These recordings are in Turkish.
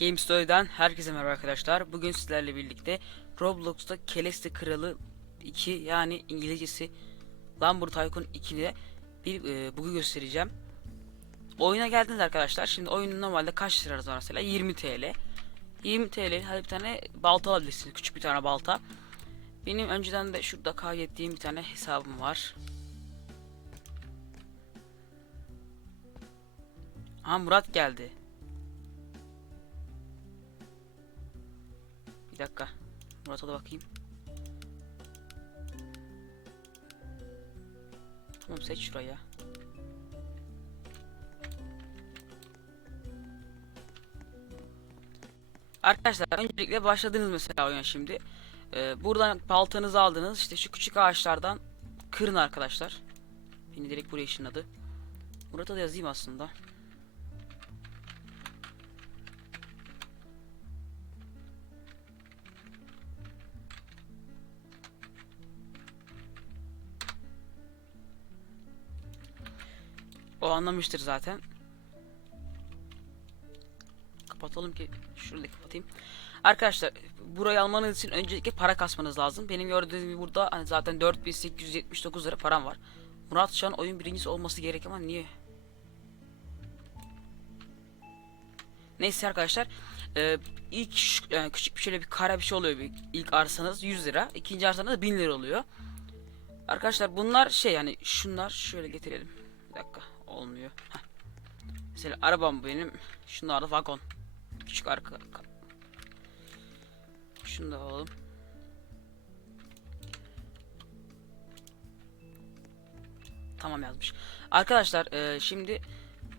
Game Story'den herkese merhaba arkadaşlar. Bugün sizlerle birlikte Roblox'ta Keleste Kralı 2 yani İngilizcesi Lumber Tycoon 2'de bir e, bug'u göstereceğim. Oyuna geldiniz arkadaşlar. Şimdi oyunun normalde kaç lira var mesela? 20 TL. 20 TL hadi bir tane balta alabilirsiniz. Küçük bir tane balta. Benim önceden de şurada kaydettiğim bir tane hesabım var. Ha Murat geldi. Dakika. Murat'a da bakayım. Tamam seç şuraya. Arkadaşlar öncelikle başladınız mesela oyuna şimdi. Ee, buradan baltanızı aldınız. İşte şu küçük ağaçlardan kırın arkadaşlar. Beni direkt buraya ışınladı. Murat'a da yazayım aslında. Anlamıştır zaten. Kapatalım ki şurada kapatayım. Arkadaşlar burayı almanız için öncelikle para kasmanız lazım. Benim gördüğünüz gibi burada hani zaten 4879 lira param var. Murat şu an oyun birincisi olması gerek ama niye? Neyse arkadaşlar. E, ilk yani küçük bir şöyle bir kara bir şey oluyor. Bir, ilk arsanız 100 lira. ikinci arsanız da 1000 lira oluyor. Arkadaşlar bunlar şey yani şunlar şöyle getirelim. Bir dakika olmuyor. Heh. Mesela arabam benim. Şunlar da vagon. Küçük arka. ka- Şunu da alalım. Tamam yazmış. Arkadaşlar e, şimdi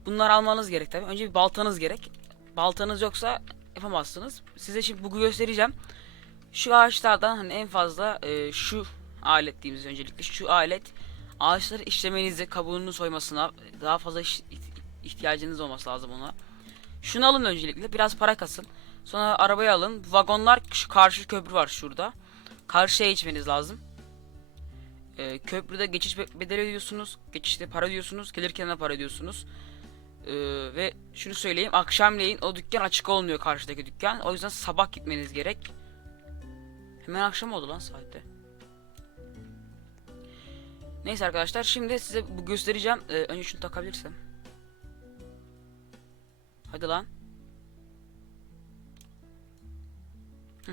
bunları almanız gerek tabii. Önce bir baltanız gerek. Baltanız yoksa yapamazsınız. Size şimdi bugü göstereceğim. Şu ağaçlardan hani en fazla e, şu alet diyeyim öncelikle. Şu alet ağaçları işlemenizi, kabuğunu soymasına daha fazla ihtiyacınız olması lazım ona. Şunu alın öncelikle biraz para kasın. Sonra arabayı alın. Vagonlar şu karşı köprü var şurada. Karşıya geçmeniz lazım. Ee, köprüde geçiş be- bedeli ödüyorsunuz. Geçişte para ödüyorsunuz. Gelirken de para ödüyorsunuz. Ee, ve şunu söyleyeyim. Akşamleyin o dükkan açık olmuyor karşıdaki dükkan. O yüzden sabah gitmeniz gerek. Hemen akşam oldu lan saatte. Neyse arkadaşlar şimdi size bu göstereceğim. Ee, önce şunu takabilirsem. Hadi lan. Hı.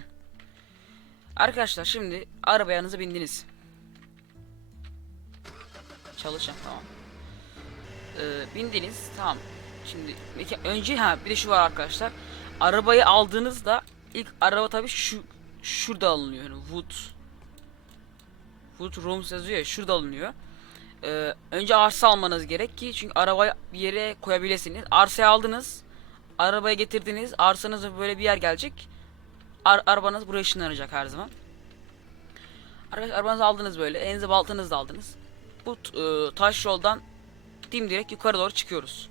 Arkadaşlar şimdi arabayanıza bindiniz. Çalışın tamam. Ee, bindiniz tamam. Şimdi önce ha bir de şu var arkadaşlar. Arabayı aldığınızda ilk araba tabii şu şurada alınıyor. Yani wood Wood Rooms yazıyor ya şurada alınıyor. Ee, önce arsa almanız gerek ki çünkü arabayı bir yere koyabilirsiniz. Arsayı aldınız. Arabaya getirdiniz. Arsanıza böyle bir yer gelecek. Ar- arabanız buraya ışınlanacak her zaman. Arkadaşlar arabanızı aldınız böyle. Elinize baltanızı da aldınız. Bu e, taş yoldan dimdirek yukarı doğru çıkıyoruz.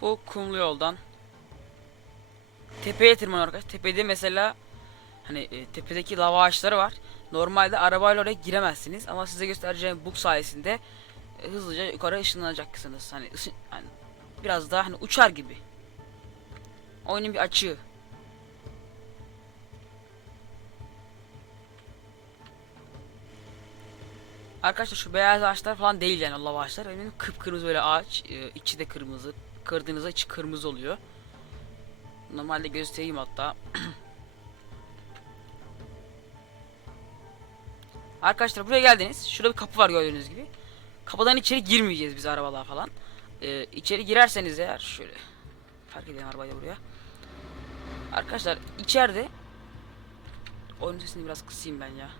Bu kumlu yoldan tepeye tırmanıyor arkadaşlar. Tepede mesela hani e, tepedeki lava ağaçları var. Normalde arabayla oraya giremezsiniz ama size göstereceğim bug sayesinde e, hızlıca yukarı ışınlanacaksınız. Hani, ışın, hani biraz daha hani uçar gibi. Oyunun bir açığı. Arkadaşlar şu beyaz ağaçlar falan değil yani lava ağaçlar. Benim kıpkırmızı böyle ağaç. e, içi de kırmızı. Kırdığınızda içi kırmızı oluyor. Normalde göstereyim hatta. Arkadaşlar buraya geldiniz. Şurada bir kapı var gördüğünüz gibi. Kapıdan içeri girmeyeceğiz biz arabalar falan. Ee, içeri girerseniz eğer şöyle fark edelim arabayı buraya. Arkadaşlar içeride oyun sesini biraz kısayım ben ya.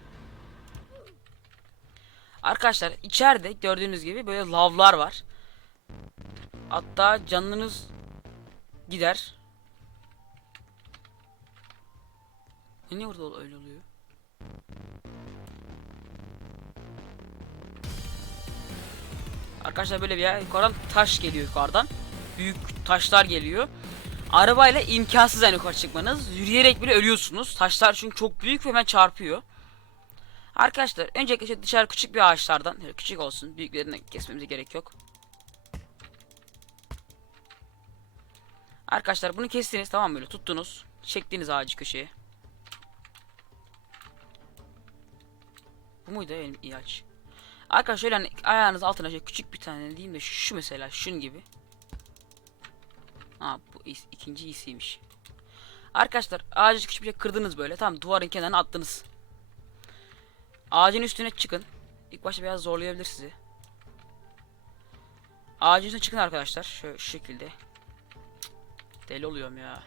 Arkadaşlar içeride gördüğünüz gibi böyle lavlar var. Hatta canınız gider. Niye orada öyle oluyor? Arkadaşlar böyle bir yer yukarıdan taş geliyor yukarıdan. Büyük taşlar geliyor. Arabayla imkansız yani yukarı çıkmanız. Yürüyerek bile ölüyorsunuz. Taşlar çünkü çok büyük ve hemen çarpıyor. Arkadaşlar öncelikle şöyle dışarı küçük bir ağaçlardan küçük olsun. Büyüklerini kesmemize gerek yok. Arkadaşlar bunu kestiniz tamam böyle tuttunuz. Çektiniz ağacı köşeye. Bu muydu benim ağaç? Arkadaşlar şöyle hani ayağınız altına şöyle küçük bir tane diyeyim de şu mesela şun gibi. Ha bu is- ikinci iyisiymiş. Arkadaşlar ağacı küçük bir şey kırdınız böyle. Tamam duvarın kenarına attınız. Ağacın üstüne çıkın. İlk başta biraz zorlayabilir sizi. Ağacın üstüne çıkın arkadaşlar. Şöyle şu şekilde. Deli oluyorum ya.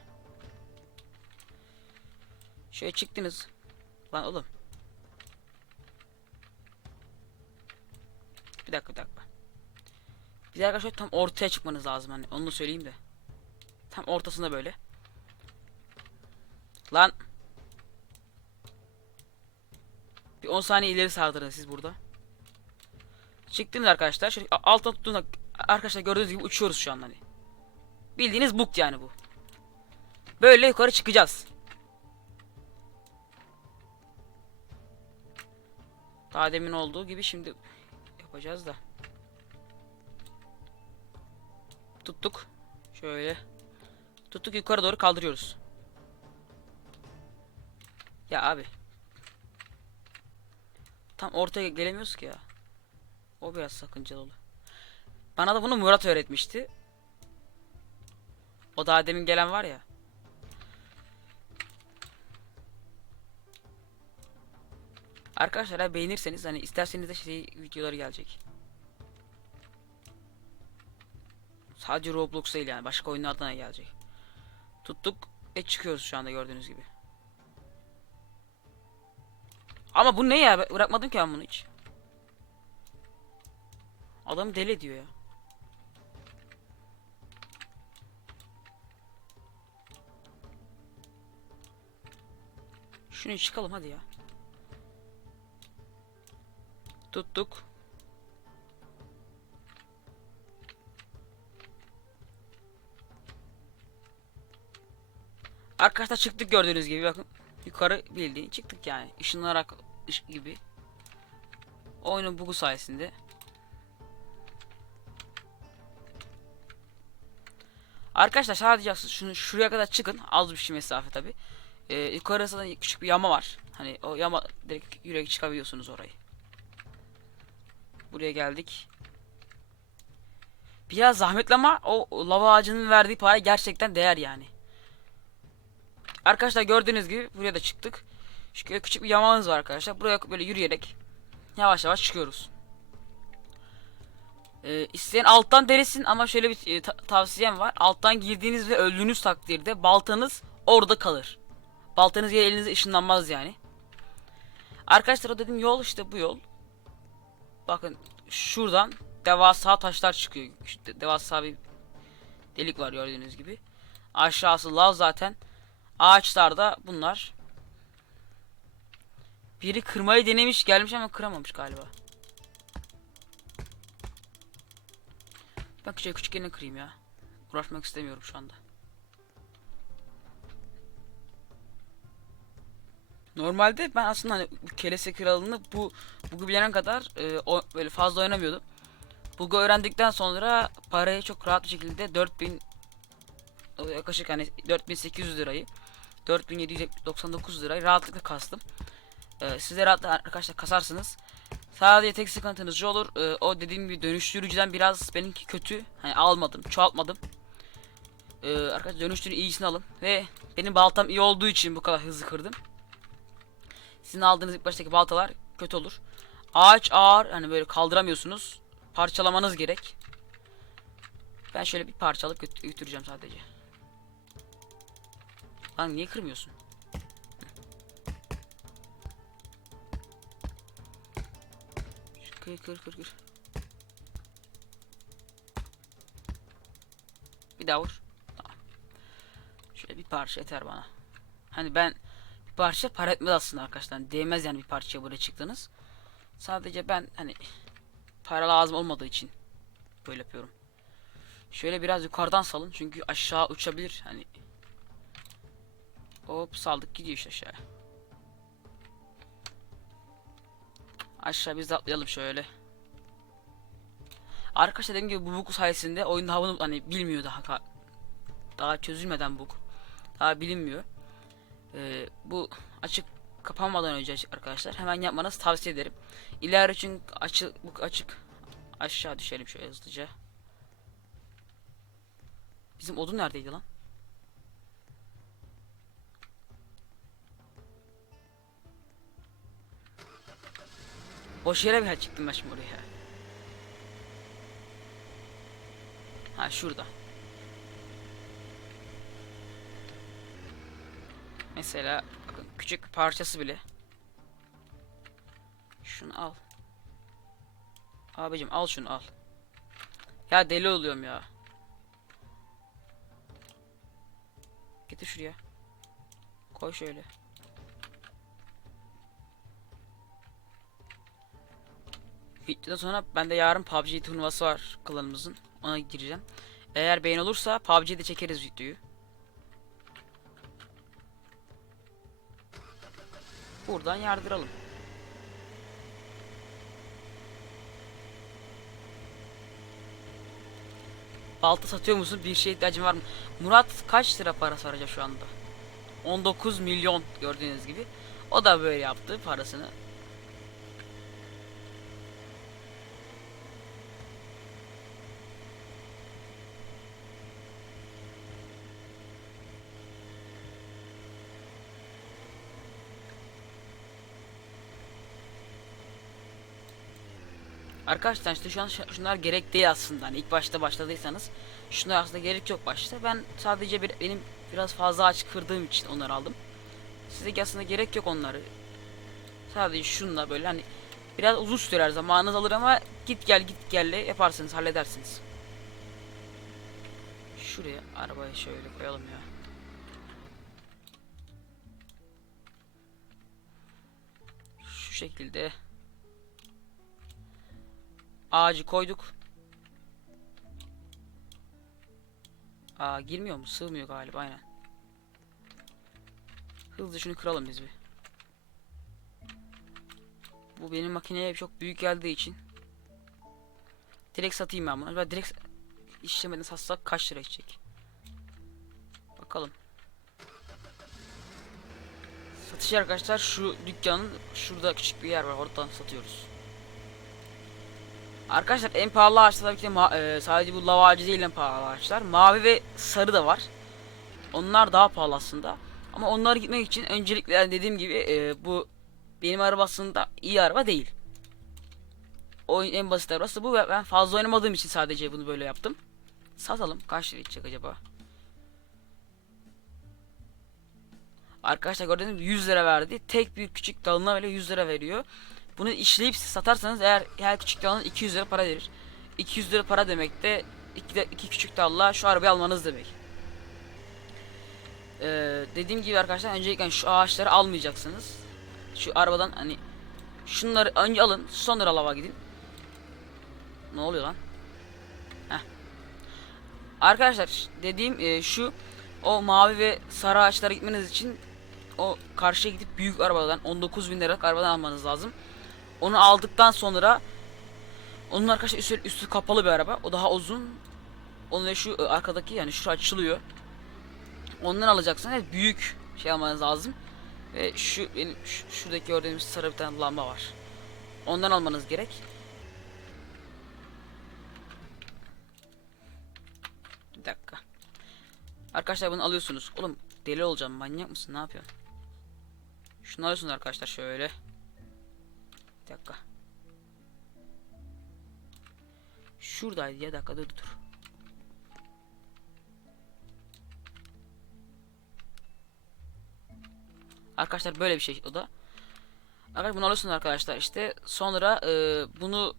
Şöyle çıktınız. Lan oğlum. Bir dakika bir dakika. Bir de arkadaşlar tam ortaya çıkmanız lazım hani onu söyleyeyim de. Tam ortasında böyle. Lan. Bir 10 saniye ileri sardırın siz burada. Çıktınız arkadaşlar. Şöyle altına tuttuğunda arkadaşlar gördüğünüz gibi uçuyoruz şu an hani. Bildiğiniz buk yani bu. Böyle yukarı çıkacağız. Daha demin olduğu gibi şimdi yapacağız da. Tuttuk. Şöyle. Tuttuk yukarı doğru kaldırıyoruz. Ya abi. Tam ortaya gelemiyoruz ki ya. O biraz sakıncalı oluyor. Bana da bunu Murat öğretmişti. O daha demin gelen var ya. Arkadaşlar eğer beğenirseniz hani isterseniz de şey videoları gelecek. Sadece Roblox değil yani başka oyunlardan da gelecek. Tuttuk ve çıkıyoruz şu anda gördüğünüz gibi. Ama bu ne ya? Bırakmadım ki ben bunu hiç. Adam deli diyor ya. Şunu çıkalım hadi ya. Tuttuk. Arkadaşlar çıktık gördüğünüz gibi bakın. Yukarı bildiğin çıktık yani. Işınlanarak ışık gibi. Oyunun bugu sayesinde. Arkadaşlar sadece şunu şuraya kadar çıkın. Az bir şey mesafe tabi. Ee, yukarısında küçük bir yama var. Hani o yama direkt yürek çıkabiliyorsunuz orayı. Buraya geldik. Biraz zahmetli ama o lava ağacının verdiği para gerçekten değer yani. Arkadaşlar gördüğünüz gibi buraya da çıktık. Şöyle küçük bir yamağımız var arkadaşlar. Buraya böyle yürüyerek yavaş yavaş çıkıyoruz. Ee, isteyen alttan derisin ama şöyle bir e, ta- tavsiyem var. Alttan girdiğiniz ve öldüğünüz takdirde baltanız orada kalır. Baltanız yer elinize ışınlanmaz yani. Arkadaşlar o dediğim yol işte bu yol. Bakın şuradan devasa taşlar çıkıyor. De- devasa bir delik var gördüğünüz gibi. Aşağısı lav zaten. Ağaçlarda bunlar. Biri kırmayı denemiş gelmiş ama kıramamış galiba. Ben küçük küçük yerine kırayım ya. Uğraşmak istemiyorum şu anda. Normalde ben aslında hani Kelese Kralı'nı bu bugü bilene kadar e, o, böyle fazla oynamıyordum. Bugü öğrendikten sonra parayı çok rahat bir şekilde 4000 o yaklaşık hani 4800 lirayı 4799 lirayı rahatlıkla kastım. Ee, siz de rahatlıkla arkadaşlar kasarsınız. Sadece tek sıkıntınız şu olur. e, o dediğim gibi dönüştürücüden biraz benimki kötü. Hani almadım, çoğaltmadım. Ee, arkadaşlar dönüştürün iyisini alın. Ve benim baltam iyi olduğu için bu kadar hızlı kırdım. Sizin aldığınız ilk baştaki baltalar kötü olur. Ağaç ağır hani böyle kaldıramıyorsunuz. Parçalamanız gerek. Ben şöyle bir parçalık göt- götüreceğim sadece. Lan niye kırmıyorsun? Kır kır kır kır. Bir daha vur. Tamam. Şöyle bir parça yeter bana. Hani ben parça para etmez aslında arkadaşlar. Hani Değmez yani bir parçaya buraya çıktınız. Sadece ben hani para lazım olmadığı için böyle yapıyorum. Şöyle biraz yukarıdan salın çünkü aşağı uçabilir hani. Hop saldık gidiyor işte aşağı. Aşağı biz de atlayalım şöyle. Arkadaşlar dediğim gibi bu bug sayesinde oyun daha bunu hani bilmiyor daha daha çözülmeden bug. Daha bilinmiyor. Ee, bu açık kapanmadan önce arkadaşlar hemen yapmanızı tavsiye ederim. İleride çünkü açık bu açık aşağı düşelim şöyle hızlıca. Bizim odun neredeydi lan? Boş yere bir çıktım ben şimdi oraya. Ha şurada. Mesela küçük parçası bile. Şunu al. Abicim al şunu al. Ya deli oluyorum ya. Getir şuraya. Koy şöyle. Videodan sonra bende yarın PUBG turnuvası var klanımızın. Ona gireceğim. Eğer beğen olursa PUBG'de çekeriz videoyu. Buradan yardıralım. Balta satıyor musun? Bir şeye ihtiyacın var mı? Murat kaç lira parası var şu anda? 19 milyon gördüğünüz gibi. O da böyle yaptı parasını. Arkadaşlar işte şu an şunlar gerek değil aslında. Hani ilk başta başladıysanız şunlar aslında gerek yok başta. Ben sadece bir, benim biraz fazla aç kırdığım için onları aldım. Size aslında gerek yok onları. Sadece şunla böyle hani biraz uzun sürer zamanınız alır ama git gel git gelle yaparsınız halledersiniz. Şuraya arabayı şöyle koyalım ya. Şu şekilde Ağacı koyduk. Aa girmiyor mu? Sığmıyor galiba aynen. Hızlı şunu kıralım biz bir. Bu benim makineye çok büyük geldiği için. Direkt satayım ben bunu. Ben direkt işlemeden satsak kaç lira içecek? Bakalım. Satış arkadaşlar şu dükkanın şurada küçük bir yer var oradan satıyoruz. Arkadaşlar en pahalı ağaçlar tabii ki e, sadece bu lava ağacı değil en pahalı ağaçlar. Mavi ve sarı da var. Onlar daha pahalı aslında. Ama onlara gitmek için öncelikle dediğim gibi e, bu benim araba aslında iyi araba değil. Oyun en basit arabası bu ve ben fazla oynamadığım için sadece bunu böyle yaptım. Satalım. Kaç lira içecek acaba? Arkadaşlar gördüğünüz gibi 100 lira verdi. Tek bir küçük dalına bile 100 lira veriyor. Bunu işleyip satarsanız eğer her küçük dalın 200 lira para verir. 200 lira para demek de iki, iki küçük dalla şu arabayı almanız demek. Ee, dediğim gibi arkadaşlar öncelikle şu ağaçları almayacaksınız. Şu arabadan hani şunları önce alın sonra lava gidin. Ne oluyor lan? Heh. Arkadaşlar dediğim e, şu o mavi ve sarı ağaçlara gitmeniz için o karşıya gidip büyük arabadan 19 bin liralık arabadan almanız lazım. Onu aldıktan sonra onun arkadaşlar üstü, üstü kapalı bir araba. O daha uzun. Onun şu e, arkadaki yani şu açılıyor. Ondan alacaksınız. Büyük şey almanız lazım. Ve şu benim şu, şuradaki gördüğünüz sarı bir tane lamba var. Ondan almanız gerek. Bir dakika. Arkadaşlar bunu alıyorsunuz. Oğlum deli olacağım manyak mısın ne yapıyorsun? Şunu alıyorsunuz arkadaşlar şöyle. Bir dakika. Şuradaydı ya dakika dur dur. Arkadaşlar böyle bir şey o da. Arkadaşlar bunu alıyorsunuz arkadaşlar işte. Sonra e, bunu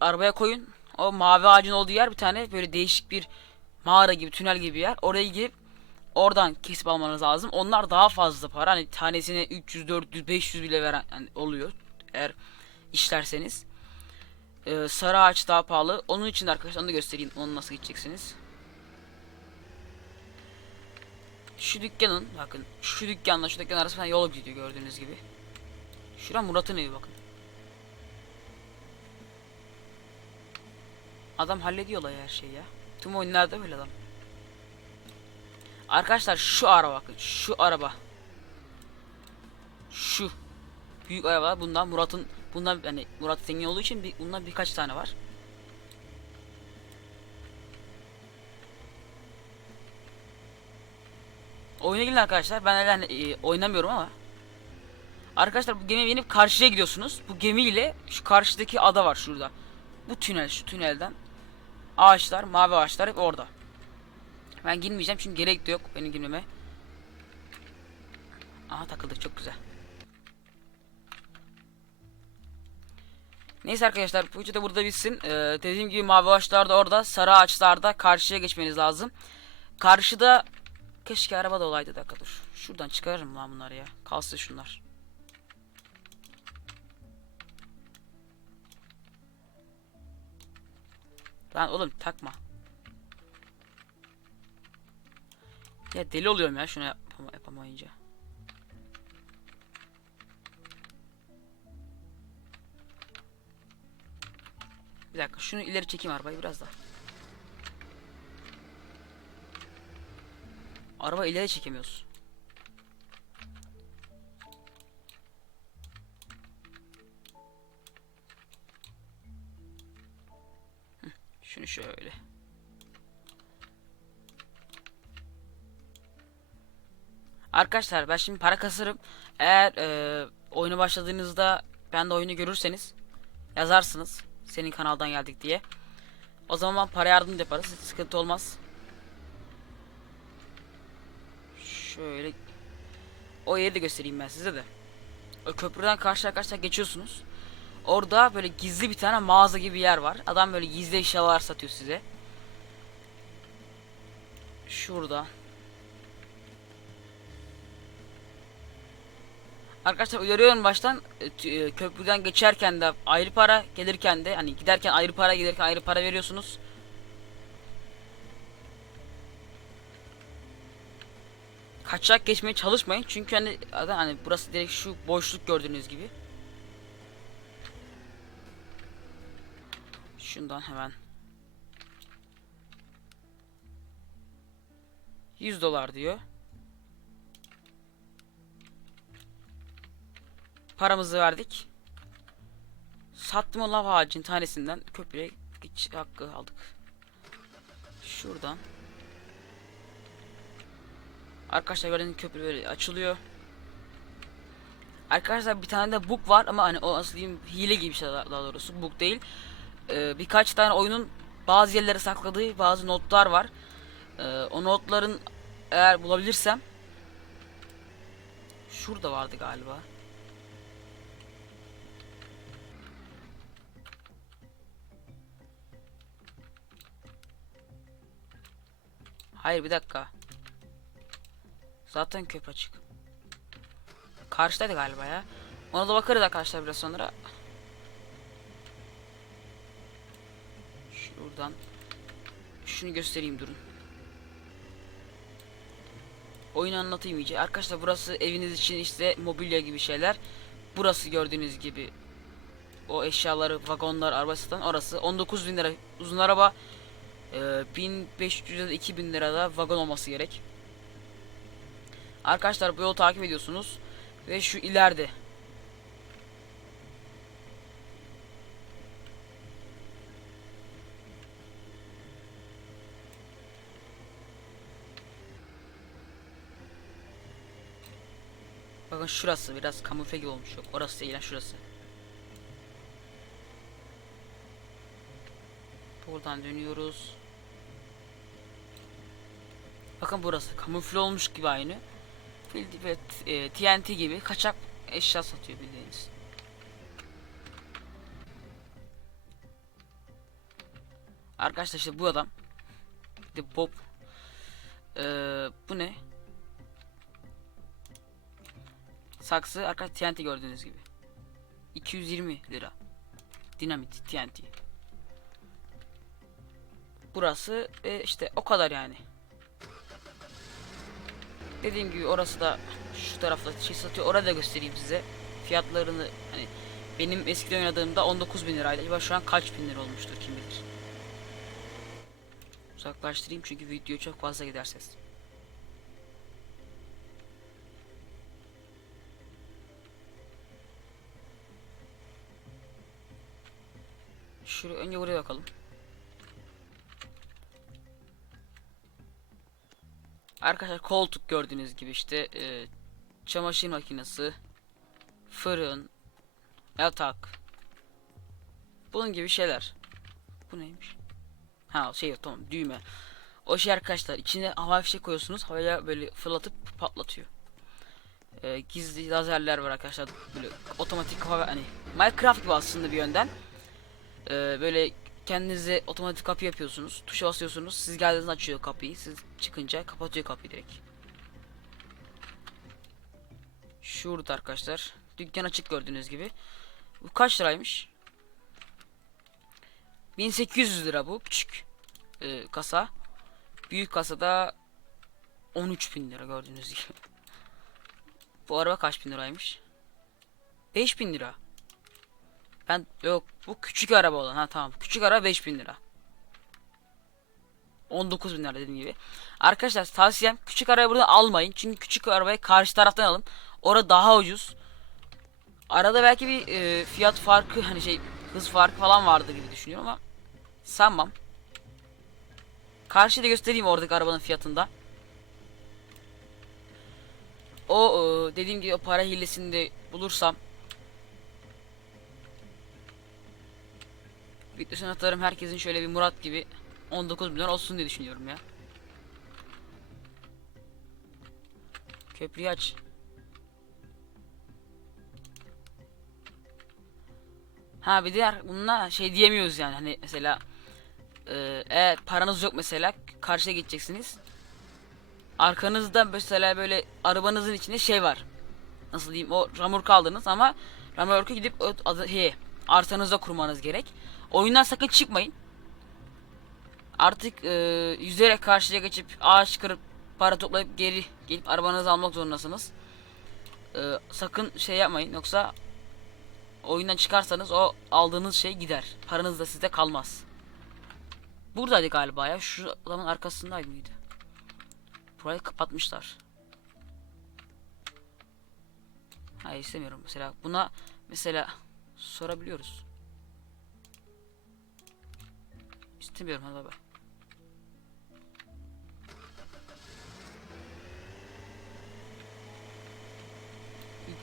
arabaya koyun. O mavi ağacın olduğu yer bir tane böyle değişik bir mağara gibi tünel gibi bir yer. Oraya girip oradan kesip almanız lazım. Onlar daha fazla para. Hani tanesine 300, 400, 500 bile veren yani oluyor. Eğer işlerseniz. Ee, sarı ağaç daha pahalı. Onun için de arkadaşlar onu da göstereyim. Onu nasıl gideceksiniz. Şu dükkanın bakın şu dükkanla şu dükkan arasında yol gidiyor gördüğünüz gibi. Şura Murat'ın evi bakın. Adam hallediyor olayı her şeyi ya. Tüm oyunlarda böyle adam. Arkadaşlar şu araba bakın. Şu araba. Şu. Büyük araba bundan Murat'ın bundan hani Murat zengin olduğu için bir, bundan birkaç tane var. Oyuna girin arkadaşlar. Ben öyle hani, e, oynamıyorum ama. Arkadaşlar bu gemiye binip karşıya gidiyorsunuz. Bu gemiyle şu karşıdaki ada var şurada. Bu tünel şu tünelden. Ağaçlar, mavi ağaçlar hep orada. Ben girmeyeceğim çünkü gerek de yok benim girmeme. Aha takıldık çok güzel. Neyse arkadaşlar bu da burada bitsin. Ee, dediğim gibi mavi ağaçlar da orada, sarı ağaçlar da karşıya geçmeniz lazım. Karşıda keşke araba da olaydı dakika dur. Şuradan çıkarırım lan bunları ya. Kalsın şunlar. Lan oğlum takma. Ya deli oluyorum ya şunu yapama, yapamayınca. Bir dakika şunu ileri çekeyim arabayı biraz daha. Araba ileri çekemiyoruz. Şunu şöyle. Arkadaşlar ben şimdi para kasarım. Eğer e, oyunu başladığınızda ben de oyunu görürseniz yazarsınız. Senin kanaldan geldik diye. O zaman para yardım yaparız. Sıkıntı olmaz. Şöyle o yeri de göstereyim ben size de. O köprüden karşıya karşıya geçiyorsunuz. Orada böyle gizli bir tane mağaza gibi bir yer var. Adam böyle gizli eşyalar satıyor size. Şurada. Arkadaşlar uyarıyorum baştan e, e, köprüden geçerken de ayrı para gelirken de hani giderken ayrı para gelirken ayrı para veriyorsunuz. Kaçak geçmeye çalışmayın çünkü hani hani burası direkt şu boşluk gördüğünüz gibi. Şundan hemen 100 dolar diyor. Paramızı verdik. Sattım o lav ağacın tanesinden köprüye geç hakkı aldık. Şuradan. Arkadaşlar gördüğünüz köprü böyle açılıyor. Arkadaşlar bir tane de book var ama hani o nasıl diyeyim hile gibi bir şey daha doğrusu book değil. Ee, birkaç tane oyunun bazı yerlere sakladığı bazı notlar var. Ee, o notların eğer bulabilirsem şurada vardı galiba. Hayır bir dakika. Zaten köprü açık. Karşıdaydı galiba ya. Ona da bakarız arkadaşlar biraz sonra. Şuradan. Şunu göstereyim durun. Oyunu anlatayım iyice. Arkadaşlar burası eviniz için işte mobilya gibi şeyler. Burası gördüğünüz gibi o eşyaları, vagonlar, araba satan orası. 19 bin lira uzun araba. Ee, 1500 ya da 2000 lirada vagon olması gerek. Arkadaşlar bu yolu takip ediyorsunuz. Ve şu ileride. Bakın şurası biraz kamufle gibi olmuş yok. Orası değil şurası. Buradan dönüyoruz. Bakın burası kamufle olmuş gibi aynı. Ve e, TNT gibi kaçak eşya satıyor bildiğiniz. Arkadaşlar işte bu adam. De Bob. Ee, bu ne? Saksı arkadaşlar TNT gördüğünüz gibi. 220 lira. Dinamit TNT. Burası e, işte o kadar yani. Dediğim gibi orası da şu tarafta şey satıyor. Orada da göstereyim size. Fiyatlarını hani benim eskiden oynadığımda 19 bin liraydı. Acaba şu an kaç bin lira olmuştur kim bilir. Uzaklaştırayım çünkü video çok fazla gider ses. Şuraya önce buraya bakalım. Arkadaşlar koltuk gördüğünüz gibi işte e, çamaşır makinesi, fırın, yatak. Bunun gibi şeyler. Bu neymiş? Ha şey tamam düğme. O şey arkadaşlar içine hava fişek koyuyorsunuz havaya böyle fırlatıp patlatıyor. E, gizli lazerler var arkadaşlar böyle otomatik hava hani Minecraft gibi aslında bir yönden. E, böyle kendinize otomatik kapı yapıyorsunuz. Tuşa basıyorsunuz. Siz geldiğinizde açıyor kapıyı. Siz çıkınca kapatıyor kapıyı direkt. Şurada arkadaşlar. Dükkan açık gördüğünüz gibi. Bu kaç liraymış? 1800 lira bu küçük e, kasa. Büyük kasada 13.000 lira gördüğünüz gibi. Bu araba kaç bin liraymış? 5000 lira. Ben yok bu küçük araba olan ha tamam küçük araba 5000 lira. 19 bin lira dediğim gibi. Arkadaşlar tavsiyem küçük arabayı burada almayın. Çünkü küçük arabayı karşı taraftan alın. Orada daha ucuz. Arada belki bir e, fiyat farkı hani şey hız farkı falan vardı gibi düşünüyorum ama sanmam. Karşıda göstereyim oradaki arabanın fiyatında. O e, dediğim gibi o para hilesini de bulursam Videosunu atarım herkesin şöyle bir Murat gibi 19 milyon olsun diye düşünüyorum ya. Köprüyü aç. Ha bir diğer bununla şey diyemiyoruz yani hani mesela e, eğer paranız yok mesela karşıya gideceksiniz. Arkanızda mesela böyle arabanızın içinde şey var. Nasıl diyeyim o ramurk aldınız ama ramurku gidip adı, he, arsanıza kurmanız gerek. Oyundan sakın çıkmayın. Artık e, yüzerek karşıya geçip ağaç kırıp para toplayıp geri gelip arabanızı almak zorundasınız. E, sakın şey yapmayın yoksa oyundan çıkarsanız o aldığınız şey gider. Paranız da sizde kalmaz. Buradaydı galiba ya. Şu adamın arkasındaydı mıydı? Burayı kapatmışlar. Hayır istemiyorum mesela. Buna mesela sorabiliyoruz. İstemiyorum hadi.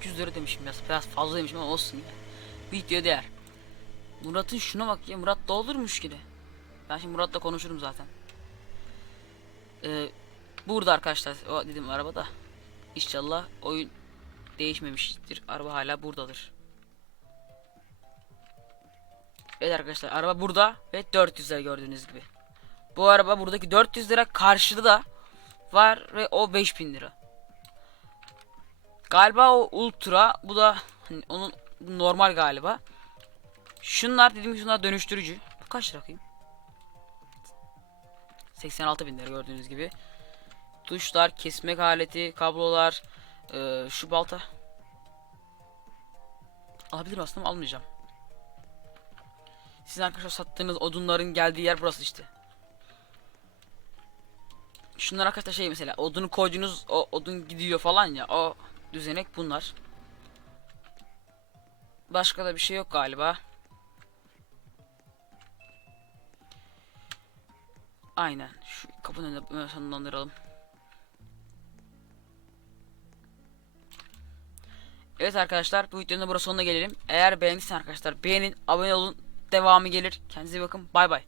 ...300 lira demişim biraz, biraz fazla demişim ama olsun ya. Video değer. Murat'ın şuna bak ya, Murat da olurmuş gibi. Ben şimdi Murat'la konuşurum zaten. Ee, burada arkadaşlar, o dedim arabada. İnşallah oyun değişmemiştir. Araba hala buradadır. Evet arkadaşlar araba burada ve 400 lira gördüğünüz gibi. Bu araba buradaki 400 lira karşıda da var ve o 5000 lira. Galiba o ultra bu da hani onun normal galiba. Şunlar dediğim gibi şunlar dönüştürücü. Bu kaç lira bakayım? 86 bin lira gördüğünüz gibi. Tuşlar, kesmek aleti, kablolar, ee, şu balta. Alabilirim aslında almayacağım. Sizin arkadaşlar sattığınız odunların geldiği yer burası işte. Şunlar arkadaşlar şey mesela odunu koydunuz o odun gidiyor falan ya o düzenek bunlar. Başka da bir şey yok galiba. Aynen. Şu kapının önünde sonlandıralım. Evet arkadaşlar bu videonun da burası sonuna gelelim. Eğer beğendiyseniz arkadaşlar beğenin, abone olun devamı gelir. Kendinize bakın. Bay bay.